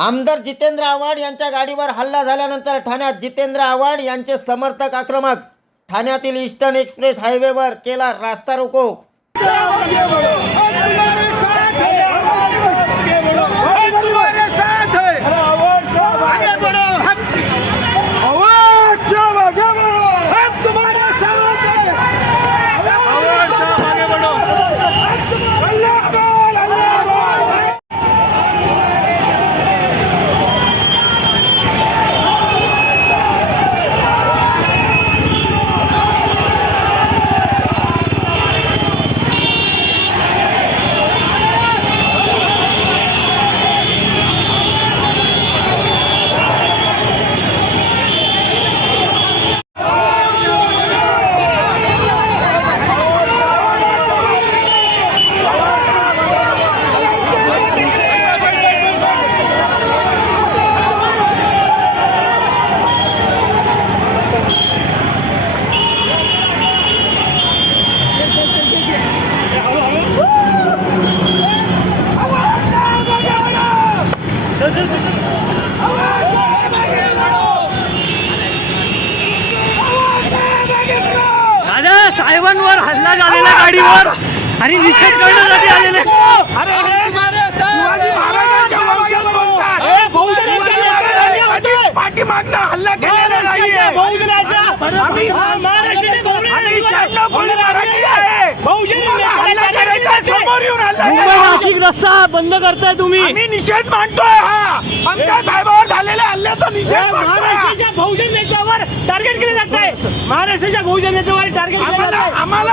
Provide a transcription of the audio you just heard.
आमदार जितेंद्र आव्हाड यांच्या गाडीवर हल्ला झाल्यानंतर ठाण्यात जितेंद्र आव्हाड यांचे समर्थक आक्रमक. ठाण्यातील ईस्टर्न एक्सप्रेस हायवेवर केला रास्ता रोको. दादा साहेबांवर हल्ला झालेला गाडीवर आणि निषेध करण्यासाठी आलेले पाठीमागनं हल्ला केलेला करायचा समोर येऊन. नाशिक रस्ता बंद करताय तुम्ही. आम्ही निषेध मांडतोय हा. आमच्या साहेबावर झालेल्या हल्ल्याचा निषेध महाराष्ट्राच्या बहुजन नेत्यावर टार्गेट केले जात आहे महाराष्ट्राच्या बहुजन नेत्यावर टार्गेट केले आम्हाला जात आहे आम्हाला